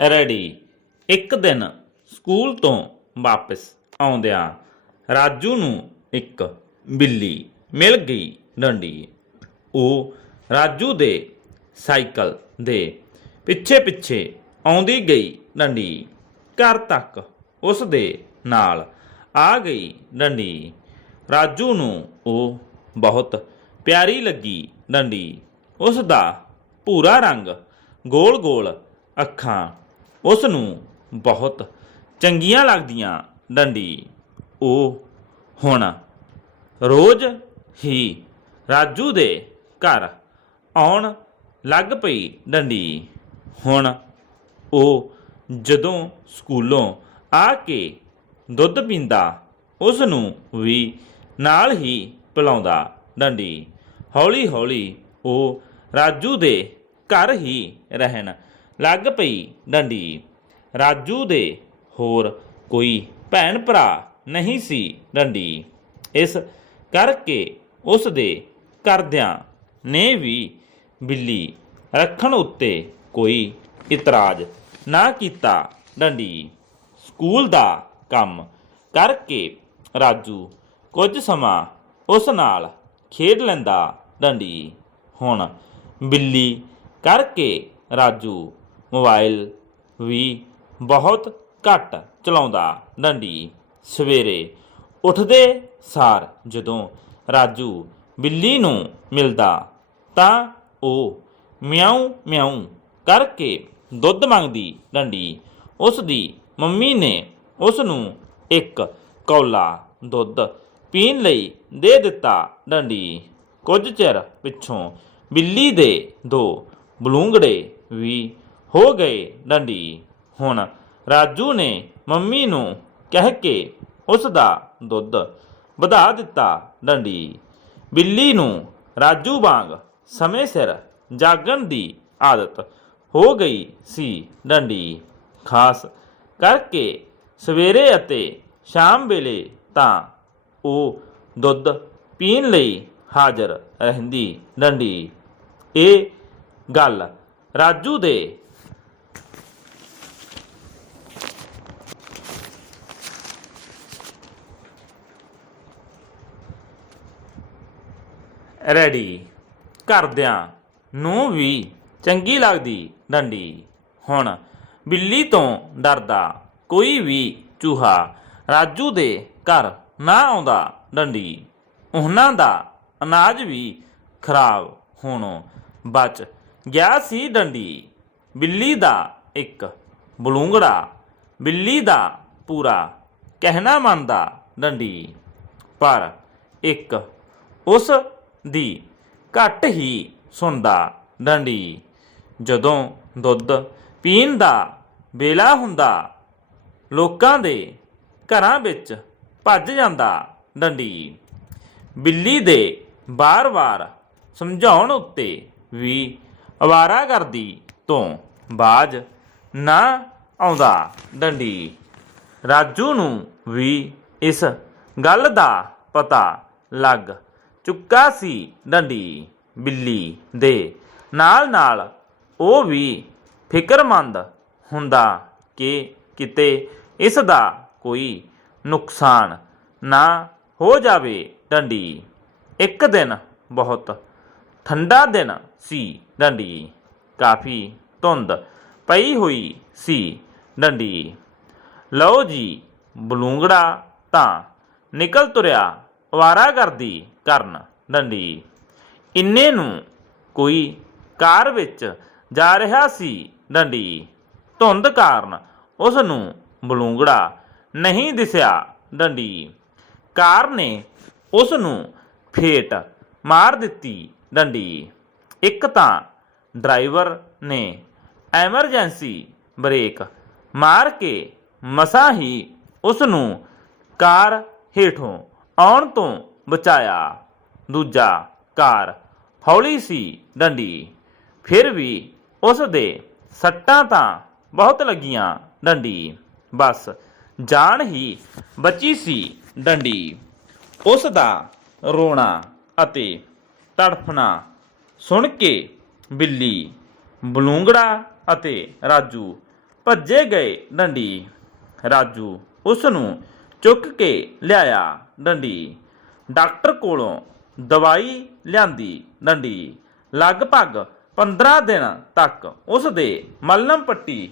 Ready. ਇੱਕ ਦਿਨ school ਤੋਂ ਵਾਪਸ ਆਉਂਦਿਆਂ ਰਾਜੂ ਨੂੰ ਇੱਕ ਬਿੱਲੀ ਮਿਲ ਗਈ ਡੰਡੀ। ਉਹ ਰਾਜੂ ਦੇ ਸਾਈਕਲ ਦੇ ਪਿੱਛੇ ਪਿੱਛੇ ਆਉਂਦੀ ਗਈ ਡੰਡੀ। ਘਰ ਤੱਕ ਉਸ ਦੇ ਨਾਲ ਆ ਗਈ ਡੰਡੀ। ਰਾਜੂ ਨੂੰ ਉਹ ਬਹੁਤ ਪਿਆਰੀ ਲੱਗੀ ਡੰਡੀ। ਉਸ ਦਾ ਭੂਰਾ ਰੰਗ ਗੋਲ ਗੋਲ ਅੱਖਾਂ ਉਸ ਨੂੰ ਬਹੁਤ ਚੰਗੀਆਂ ਲੱਗਦੀਆਂ ਡੰਡੀ। ਉਹ ਹੁਣ ਰੋਜ਼ ਹੀ ਰਾਜੂ ਦੇ ਘਰ ਆਉਣ ਲੱਗ ਪਈ ਡੰਡੀ। ਹੁਣ ਉਹ ਜਦੋਂ ਸਕੂਲੋਂ ਆ ਕੇ ਦੁੱਧ ਪੀਂਦਾ ਉਸ ਨੂੰ ਵੀ ਨਾਲ ਹੀ ਪਿਲਾਉਂਦਾ ਡੰਡੀ। ਹੌਲੀ ਹੌਲੀ ਉਹ ਰਾਜੂ ਦੇ ਘਰ ਹੀ ਰਹਿਣ ਲੱਗ ਪਈ ਡੰਡੀ। ਰਾਜੂ ਦੇ ਹੋਰ ਕੋਈ ਭੈਣ ਭਰਾ ਨਹੀਂ ਸੀ ਡੰਡੀ। ਇਸ ਕਰਕੇ ਉਸ ਦੇ ਘਰਦਿਆਂ ਨੇ ਵੀ ਬਿੱਲੀ ਰੱਖਣ ਉੱਤੇ ਕੋਈ ਇਤਰਾਜ਼ ਨਾ ਕੀਤਾ ਡੰਡੀ। ਸਕੂਲ ਦਾ ਕੰਮ ਕਰਕੇ ਰਾਜੂ ਕੁਝ ਸਮਾਂ ਉਸ ਨਾਲ ਖੇਡ ਲੈਂਦਾ ਡੰਡੀ। ਹੁਣ ਬਿੱਲੀ ਕਰਕੇ ਰਾਜੂ ਮੋਬਾਈਲ ਵੀ ਬਹੁਤ ਘੱਟ ਚਲਾਉਂਦਾ ਡੰਡੀ ਸਵੇਰੇ ਉੱਠਦੇ ਸਾਰ ਜਦੋਂ ਰਾਜੂ ਬਿੱਲੀ ਨੂੰ ਮਿਲਦਾ ਤਾਂ ਉਹ ਮਿਆਉਂ ਮਿਆਉਂ ਕਰਕੇ ਦੁੱਧ ਮੰਗਦੀ ਡੰਡੀ। ਉਸ ਦੀ ਮੰਮੀ ਨੇ ਉਸ ਨੂੰ ਇੱਕ ਕੌਲਾ ਦੁੱਧ ਪੀਣ ਲਈ ਦੇ ਦਿੱਤਾ ਡੰਡੀ। ਕੁਝ ਚਿਰ ਪਿੱਛੋਂ ਬਿੱਲੀ ਦੇ ਦੋ ਬਲੂੰਗੜੇ ਵੀ ਹੋ ਗਏ ਡੰਡੀ। ਹੁਣ ਰਾਜੂ ਨੇ ਮੰਮੀ ਨੂੰ ਕਹਿ ਕੇ ਉਸ ਦਾ ਦੁੱਧ ਵਧਾ ਦਿੱਤਾ ਡੰਡੀ। ਬਿੱਲੀ ਨੂੰ ਰਾਜੂ ਵਾਂਗ ਸਮੇਂ ਸਿਰ ਜਾਗਣ ਦੀ ਆਦਤ ਹੋ ਗਈ ਸੀ ਡੰਡੀ। ਖਾਸ ਕਰਕੇ ਸਵੇਰੇ ਅਤੇ ਸ਼ਾਮ ਵੇਲੇ ਤਾਂ ਉਹ ਦੁੱਧ ਪੀਣ ਲਈ ਹਾਜ਼ਰ ਰਹਿੰਦੀ। ਡੰਡੀ, ਇਹ ਗੱਲ ਰਾਜੂ ਦੇ ਰੈਡੀ। ਕਰਦਿਆਂ ਨੂੰ ਵੀ ਚੰਗੀ ਲੱਗਦੀ ਡੰਡੀ। ਹੁਣ ਬਿੱਲੀ ਤੋਂ ਡਰਦਾ ਕੋਈ ਵੀ ਚੂਹਾ ਰਾਜੂ ਦੇ ਘਰ ਨਾ ਆਉਂਦਾ ਡੰਡੀ। ਉਹਨਾਂ ਦਾ ਅਨਾਜ ਵੀ ਖਰਾਬ ਹੋਣੋਂ ਬਚ ਗਿਆ ਸੀ ਡੰਡੀ। ਬਿੱਲੀ ਦਾ ਇੱਕ ਬਲੂੰਗੜਾ, ਬਿੱਲੀ ਦਾ ਪੂਰਾ ਕਹਿਣਾ ਮੰਨਦਾ ਡੰਡੀ। ਪਰ ਇੱਕ ਉਸ ਦੀ ਘੱਟ ਹੀ ਸੁਣਦਾ ਡੰਡੀ। ਜਦੋਂ ਦੁੱਧ ਪੀਣ ਦਾ ਵੇਲਾ ਹੁੰਦਾ, ਲੋਕਾਂ ਦੇ ਘਰਾਂ ਵਿੱਚ ਭੱਜ ਜਾਂਦਾ ਡੰਡੀ। ਬਿੱਲੀ ਦੇ ਬਾਰ-ਬਾਰ ਸਮਝਾਉਣ ਉੱਤੇ ਵੀ ਅਵਾਰਾ ਕਰਦੀ ਤੋਂ ਬਾਜ ਨਾ ਆਉਂਦਾ ਡੰਡੀ। ਰਾਜੂ ਨੂੰ ਵੀ ਇਸ ਗੱਲ ਦਾ ਪਤਾ ਲੱਗ ਚੁੱਕਾ ਸੀ ਡੰਡੀ ਬਿੱਲੀ ਦੇ। ਨਾਲ ਨਾਲ ਉਹ ਵੀ ਫਿਕਰਮੰਦ ਹੁੰਦਾ ਕਿ ਕਿਤੇ ਇਸ ਦਾ ਕੋਈ ਨੁਕਸਾਨ ਨਾ ਹੋ ਜਾਵੇ ਡੰਡੀ। ਇੱਕ ਦਿਨ ਬਹੁਤ ਠੰਡਾ ਦਿਨ ਸੀ ਡੰਡੀ। ਕਾਫੀ ਧੁੰਦ ਪਈ ਹੋਈ ਸੀ ਡੰਡੀ। ਲਓ ਜੀ, ਬਲੂੰਗੜਾ ਤਾਂ ਨਿਕਲ ਤੁਰਿਆ, ਅਵਾਰਾ ਕਰਦੀ ਕਰਨ ਡੰਡੀ ਇੰਨੇ ਨੂੰ ਕੋਈ ਕਾਰ ਵਿੱਚ ਜਾ ਰਿਹਾ ਸੀ ਡੰਡੀ ਧੁੰਦ ਕਾਰਨ ਉਸ ਨੂੰ ਬਲੂੰਗੜਾ ਨਹੀਂ ਦਿਸਿਆ ਡੰਡੀ ਕਾਰ ਨੇ ਉਸ ਨੂੰ ਫੇਟ ਮਾਰ ਦਿੱਤੀ ਡੰਡੀ ਇੱਕ ਤਾਂ ਡਰਾਈਵਰ ਨੇ ਐਮਰਜੈਂਸੀ ਬ੍ਰੇਕ ਮਾਰ ਕੇ ਮਸਾਂ ਹੀ ਉਸ ਨੂੰ ਕਾਰ ਹੇਠੋਂ ਆਉਣ ਤੋਂ ਬਚਾਇਆ। ਦੂਜਾ ਕਾਰ ਹੌਲੀ ਸੀ ਡੰਡੀ। ਫਿਰ ਵੀ ਉਸ ਦੇ ਸੱਟਾਂ ਤਾਂ ਬਹੁਤ ਲੱਗੀਆਂ ਡੰਡੀ। ਬਸ ਜਾਨ ਹੀ ਬਚੀ ਸੀ ਡੰਡੀ। ਉਸ ਦਾ ਰੋਣਾ ਅਤੇ ਤੜਫਣਾ ਸੁਣ ਕੇ ਬਿੱਲੀ, ਬਲੂੰਗੜਾ ਅਤੇ ਰਾਜੂ ਭੱਜੇ ਗਏ ਡੰਡੀ। ਰਾਜੂ ਉਸ ਨੂੰ ਚੁੱਕ ਕੇ ਲਿਆਇਆ ਡੰਡੀ। ਡਾਕਟਰ ਕੋਲੋਂ ਦਵਾਈ ਲਿਆਂਦੀ ਡੰਡੀ। ਲਗਭਗ 15 ਦਿਨ ਤੱਕ ਉਸ ਦੇ ਮਲਮ ਪੱਟੀ